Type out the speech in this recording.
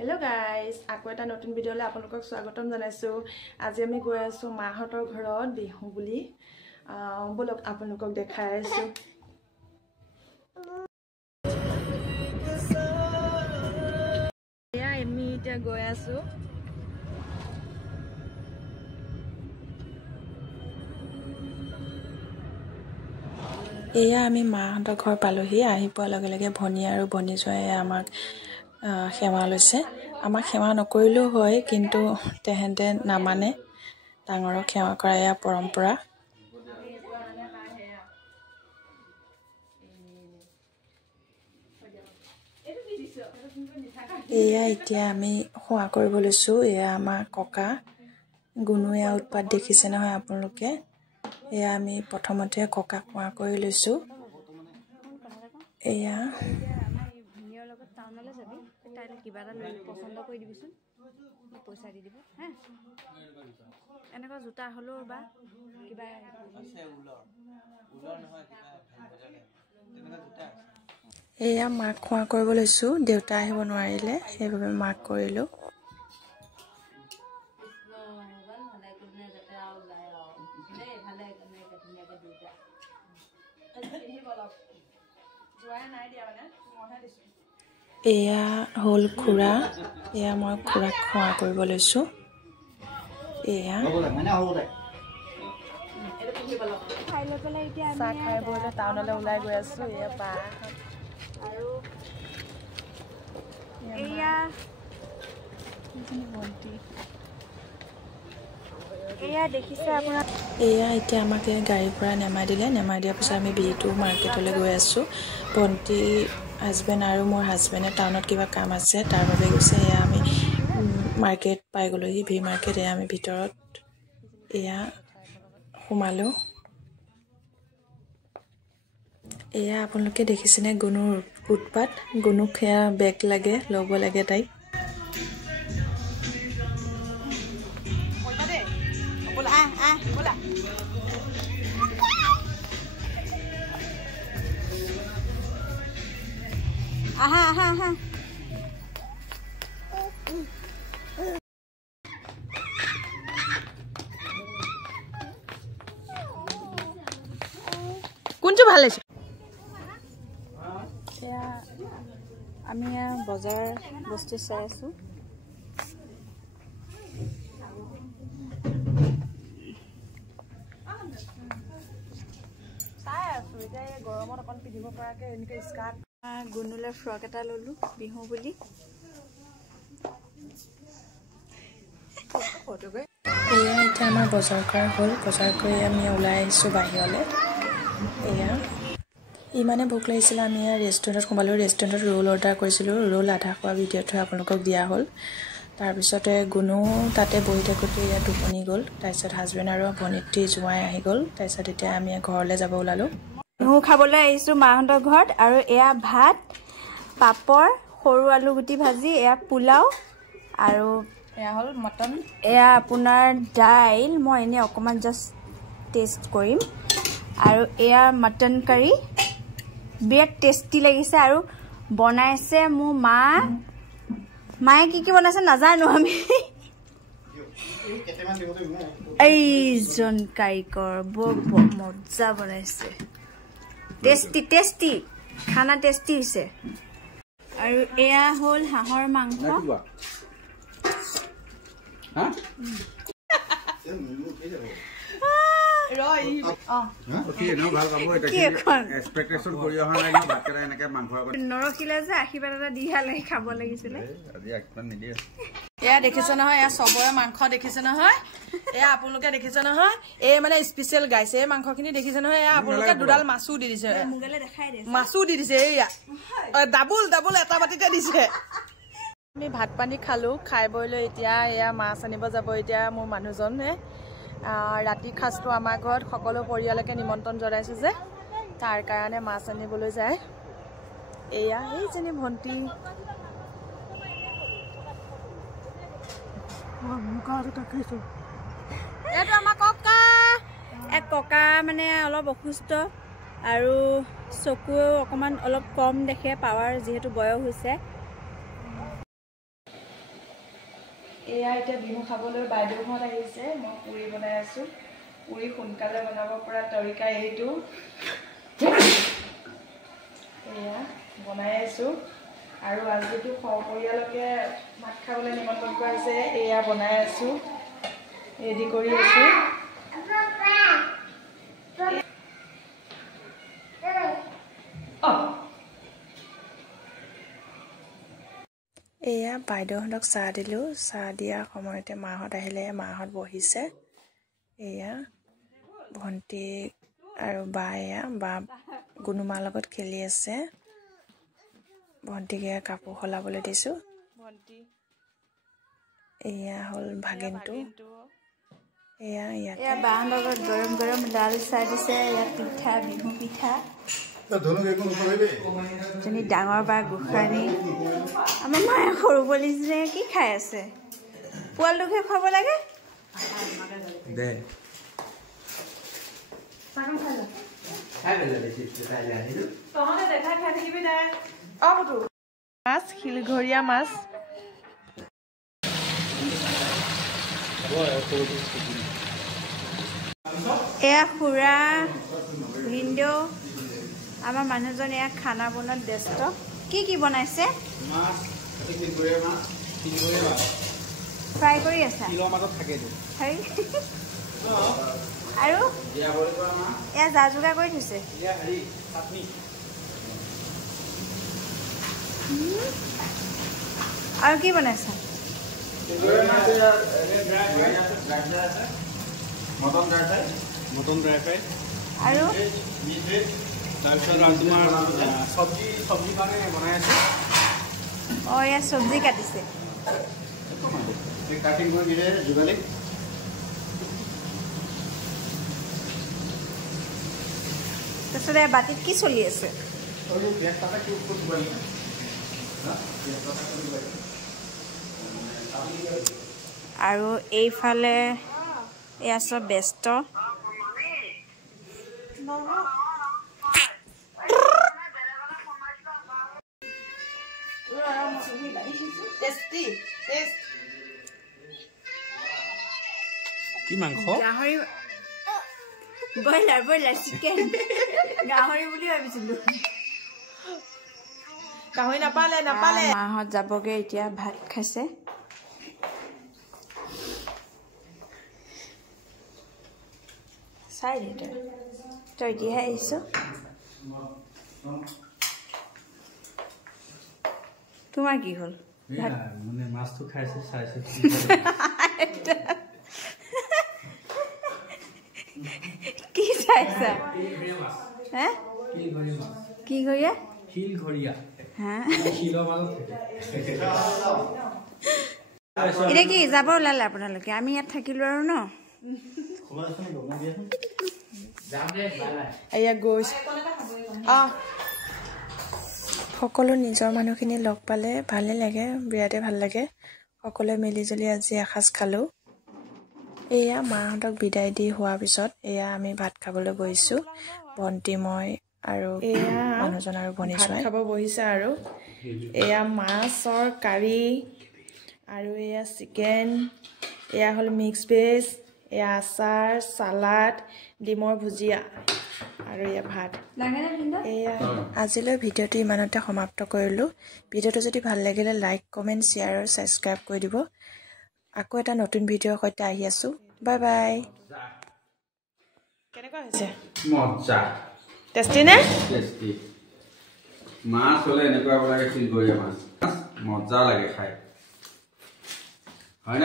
Hello guys, আকৌ এটা নতুন ভিডিঅ'লৈ আপোনালোকক স্বাগতম জনাইছো। আজি আমি গৈ আছো মাহঁতৰ ঘৰত বিহু বুলি। বলক আপোনালোকক দেখাই আছো। এয়া আমি এতিয়া গৈ আছো। এয়া আমি মাহঁতৰ ঘৰ পালোহি। আহি পোৱাৰ লগে লগে ভনী আৰু ভনী জোৱাই আমাক সেৱা লৈছে। আমাক সেৱা নকৰিলেও হয়, কিন্তু তেহেঁতে নামানে। ডাঙৰক সেৱা কৰা এয়া পৰম্পৰা। এয়া এতিয়া আমি সেৱা কৰিব লৈছোঁ। এয়া আমাৰ ককা গুণু। এয়া উৎপাত দেখিছে নহয় আপোনালোকে। এয়া আমি প্ৰথমতে ককাক সেৱা কৰি লৈছোঁ। এয়া লগত টাউনলৈ যাবি, তাইলে কিবা এটা লৈ পছন্দ কৰি দিবিচোন, পইচা দি দিব হা। এনেকুৱা জোতা হ'লেও বা কিবা এয়া মাক সেৱা কৰিব লৈছোঁ। দেউতা আহিব নোৱাৰিলে, সেইবাবে মাক কৰিলোঁ। এয়া হ'ল খুৰা। এয়া মই খুৰাক সেৱা কৰিব লৈছোঁ। এয়া চাহ খাই বৈ টাউনলৈ ওলাই গৈ আছোঁ। এয়া বা আৰু এয়া এয়া দেখিছে আপোনাৰ। এয়া এতিয়া আমাক গাড়ীৰ পৰা নমাই দিলে। নমাই দিয়াৰ পিছত আমি B2 মাৰ্কেটলৈ গৈ আছোঁ। ভণ্টি হাজবেণ্ড আৰু মোৰ হাজবেণ্ডে টাউনত কিবা কাম আছে, তাৰ বাবে গৈছে। এয়া আমি মাৰ্কেট পাই গ'লোহি, ভি মাৰ্কেট। এয়া আমি ভিতৰত এয়া সোমালোঁ। এয়া আপোনালোকে দেখিছেনে গুণুৰ উৎপাত। গুণুক সেয়া বেগ লাগে, ল'ব লাগে তাইক। আহা আহা আহা। কোনটো ভাল লাগিছে? এয়া আমি বজাৰ বস্তু চাই আছোঁ। এতিয়া এই গৰমত অকণ পিন্ধিব পৰাকৈ এনেকৈ স্কাৰ্ট। গুণুলৈ ফ্ৰক এটা ল'লোঁ বিহু বুলি। এয়া এতিয়া আমাৰ বজাৰ কৰা হ'ল। বজাৰ কৰি আমি ওলাই আহিছোঁ বাহিৰলৈ। এয়া ইমানে ভোক লাগিছিলে, আমি ৰেষ্টুৰেণ্টত সোমালোঁ। ৰেষ্টুৰেণ্টত ৰোল অৰ্ডাৰ কৰিছিলোঁ। ৰোল আধা খোৱা ভিডিঅ'টো আপোনালোকক দিয়া হ'ল। তাৰপিছতে গুণু তাতে বহি থাকোঁতে এয়া টোপনি গ'ল। তাৰপিছত হাজবেণ্ড আৰু ভনীটি জোঁৱাই আহি গ'ল। তাৰপিছত এতিয়া আমি ঘৰলৈ যাব ওলালোঁ। বিহু খাবলৈ আহিছোঁ মাহঁতৰ ঘৰত। আৰু এয়া ভাত, পাপৰ, সৰু আলু গুটি ভাজি, এয়া পোলাও, আৰু এয়া হ'ল মটন। এয়া আপোনাৰ দাইল। মই এনেই অকণমান জাষ্ট টেষ্ট কৰিম। আৰু এয়া মটন কাৰী, বিৰাট টেষ্টি লাগিছে। আৰু বনাইছে মোৰ মায়ে কি কি বনাইছে নাজানো আমি। এইজন কাৰিকৰ বৰ মজা বনাইছে। টেষ্টি টেষ্টি খানা, টেষ্টি হৈছে। আৰু এয়া হ'ল হাঁহৰ মাংস। নৰখিলে যে আশীৰ্বাদ এটা দি খাব লাগিছিলে। এয়া দেখিছে নহয়, এয়া চবৰে মাংস দেখিছে নহয়। এয়া আপোনালোকে দেখিছে নহয়, এই মানে স্পেচিয়েল গাইছে এই মাংসখিনি দেখিছে নহয়। এয়া আপোনালোকে দুডাল মাছো দি দিছে, মাছো দি দিছে। এয়া ডাবুল ডাবুল এটা বাতিতে দিছে। আমি ভাত পানী খালোঁ। খাই বৈ লৈ এতিয়া এয়া মাছ আনিব যাব। এতিয়া মোৰ মানুহজনে ৰাতি সাঁজটো আমাৰ ঘৰত সকলো পৰিয়ালকে নিমন্ত্ৰণ জনাইছোঁ যে, তাৰ কাৰণে মাছ আনিবলৈ যায়। এয়া এইজনী ভণ্টি। এইটো আমাৰ ককা। ককা মানে অলপ অসুস্থ আৰু চকুও অকণমান অলপ কম দেখে, পাৱাৰ যিহেতু বয়স হৈছে। এয়া এতিয়া বিহু খাবলৈ বাইদেউহঁত আহিছে মই পুৰি বনাই আছোঁ পুৰি সোনকালে বনাব পৰা তৰিকা এইটো এয়া বনাই আছোঁ আৰু আজিতো সপৰিয়ালকে ভাত খাবলৈ নিমন্ত্ৰণ কৰা হৈছে এয়া বনাই আছোঁ ৰেডি কৰি আছোঁ এয়া বাইদেউহঁতক চাহ দিলোঁ চাহ দিয়া সময়তে মাহঁত আহিলে মাহঁত বহিছে এয়া ভণ্টি আৰু বা এয়া বা গুণুমাৰ লগত খেলি আছে ভণ্টিকে কাপোৰ সলাবলৈ দিছোঁ ভণ্টি এয়া হ'ল ভাগিনটো এয়া ইয়াতে বাহঁতৰ লগত গৰম গৰম দাল চাহ দিছে ইয়াত পিঠা বিহু পিঠা এজনী ডাঙৰ বা গোসাঁনী আমাৰ মায়ে সৰু পোৱালীজনীয়ে কি খাই আছে পোৱালিটোকে খুৱাব লাগে মাছ শিলঘৰীয়া মাছ এয়া খুৰা ভিনদেউ আমাৰ মানুহজন এয়া খানা বনোৱাত ব্যস্ত কি বনাইছে ফ্ৰাই কৰি আছা আৰু এয়া যা যোগাৰ কৰি থৈছে আৰু কি বনাইছা মটন ড্ৰাই ফ্ৰাই আৰু তাৰপিছত আৰু তোমাৰ চব্জি কাৰণে বনাই আছে অঁ এয়া চব্জি কাটিছে কাটিং কৰি দিলে যোগালী তাৰপিছতে বাতিত কি চলি আছে আৰু এইফালে এয়া চব ব্যস্ত কি মাংস গাহৰি ব্ৰইলাৰ চিকেন গাহৰি বুলি ভাবিছিলো গাহৰি নাপালে মাহঁত যাবগে এতিয়া ভাত খাইছে চাই দে তই এতিয়াহে আহিছ তোমাৰ কি হ'ল মানে মাছটো খাইছে চাইছে কি চাইছা হে কি কৰিয়া শিলঘৰীয়া হা শিলৰ মাজত এতিয়া কি যাব ওলালে আপোনালোকে আমি ইয়াত থাকিলো আৰু ন সকলো নিজৰ মানুহখিনি লগ পালে ভালে লাগে বিৰাটে ভাল লাগে সকলোৱে মিলি জুলি আজি এসাঁজ খালোঁ এয়া মাহঁতক বিদায় দি হোৱাৰ পিছত এয়া আমি ভাত খাবলৈ বহিছোঁ ভণ্টি মই আৰু এয়া মানুহজন আৰু ভনী ভাত খাব বহিছে আৰু এয়া মাছৰ কাৰী আৰু এয়া চিকেন এয়া হ'ল মিক্স ভেজ এয়া আচাৰ চালাড ডিমৰ ভুজিয়া আৰু এয়া ভাত এয়া আজিলৈ ভিডিঅ'টো ইমানতে সমাপ্ত কৰিলোঁ ভিডিঅ'টো যদি ভাল লাগিলে লাইক কমেণ্ট শ্বেয়াৰ আৰু ছাবস্ক্ৰাইব কৰি দিব আকৌ এটা নতুন ভিডিঅ'ৰ সৈতে আহি আছোঁ বাই বাই কেনেকুৱা হৈছে মজা টেষ্টি নে টেষ্টি মাছ হ'লে এনেকুৱা লাগে শিলঘৰীয়া মাছ মজা লাগে খাই